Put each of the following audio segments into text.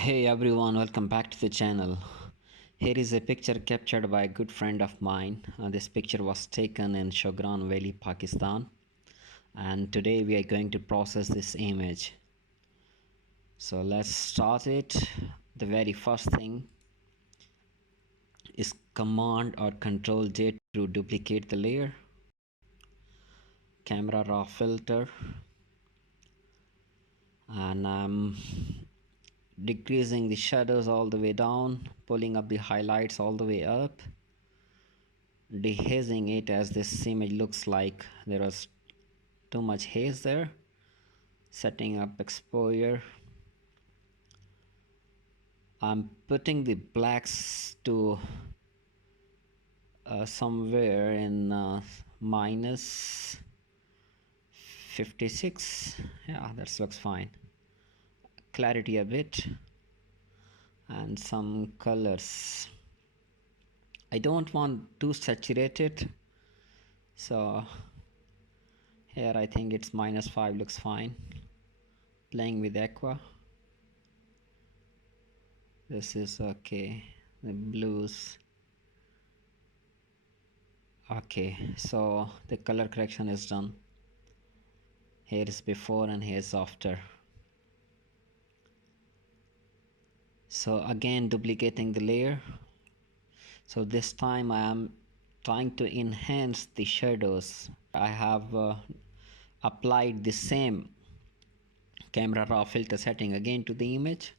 Hey everyone, welcome back to the channel. Here is a picture captured by a good friend of mine. This picture was taken in Shogran Valley, Pakistan, and today we are going to process this image. So let's start it. The very first thing is Command or Control J to duplicate the layer. Camera raw filter, and I'm decreasing the shadows all the way down, pulling up the highlights all the way up, dehazing it as this image looks like there was too much haze there, setting up exposure. I'm putting the blacks to somewhere in minus 56. Yeah, that looks fine. Clarity a bit, and some colors. I don't want too saturated, so here I think it's -5 looks fine. Playing with aqua. This is okay. The blues. Okay, so the color correction is done. Here is before and here is after. So again duplicating the layer. So this time I am trying to enhance the shadows. I have applied the same camera raw filter setting again to the image.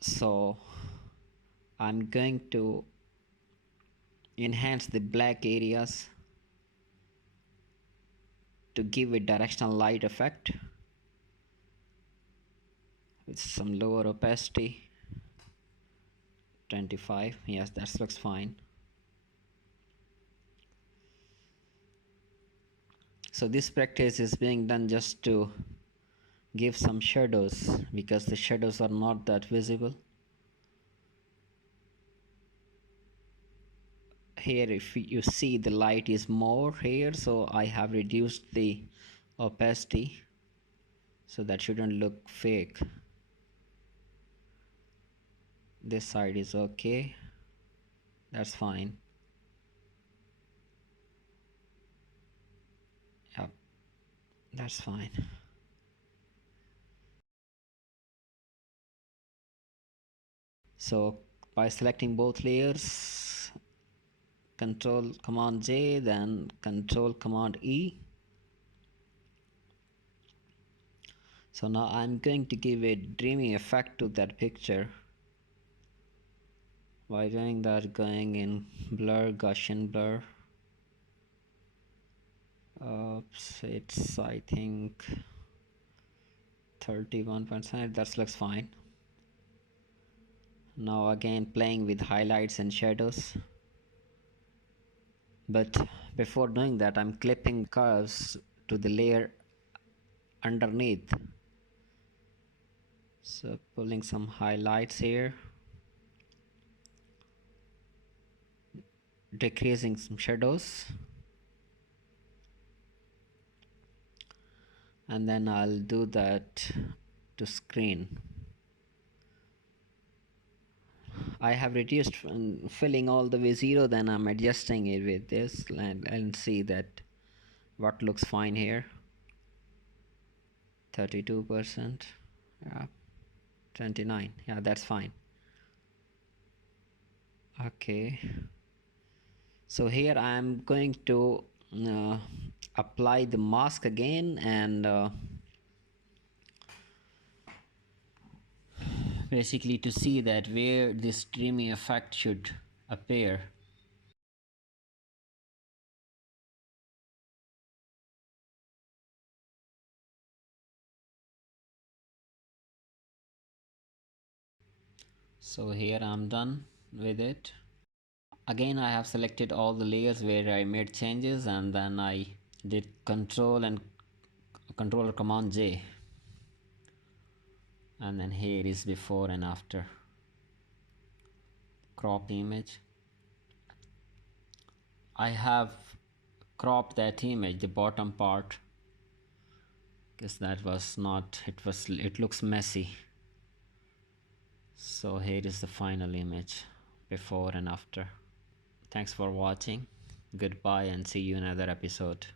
So I'm going to enhance the black areas to give a directional light effect with some lower opacity. 25. Yes, that looks fine. So this practice is being done just to give some shadows because the shadows are not that visible. Here if you see the light is more here, so I have reduced the opacity so that shouldn't look fake. This side is okay, that's fine. Yep, that's fine. So by selecting both layers, Control Command J, then Control Command E. So now I'm going to give a dreamy effect to that picture by doing that, going in blur, Gaussian blur. It's I think 31%. That looks fine. Now again playing with highlights and shadows, but before doing that I'm clipping curves to the layer underneath. So pulling some highlights here, decreasing some shadows, and then I'll do that to screen. I have reduced filling all the way 0, then I'm adjusting it with this and see that what looks fine here. 32%, yeah, 29, yeah, that's fine. Okay, so here I'm going to apply the mask again and basically to see that where this dreamy effect should appear. So here I'm done with it. Again I have selected all the layers where I made changes, and then I did control and control command J, and then here is before and after. Crop image. I have cropped that image, the bottom part, Because that was not, it looks messy. So here is the final image, before and after. Thanks for watching. Goodbye and see you in another episode.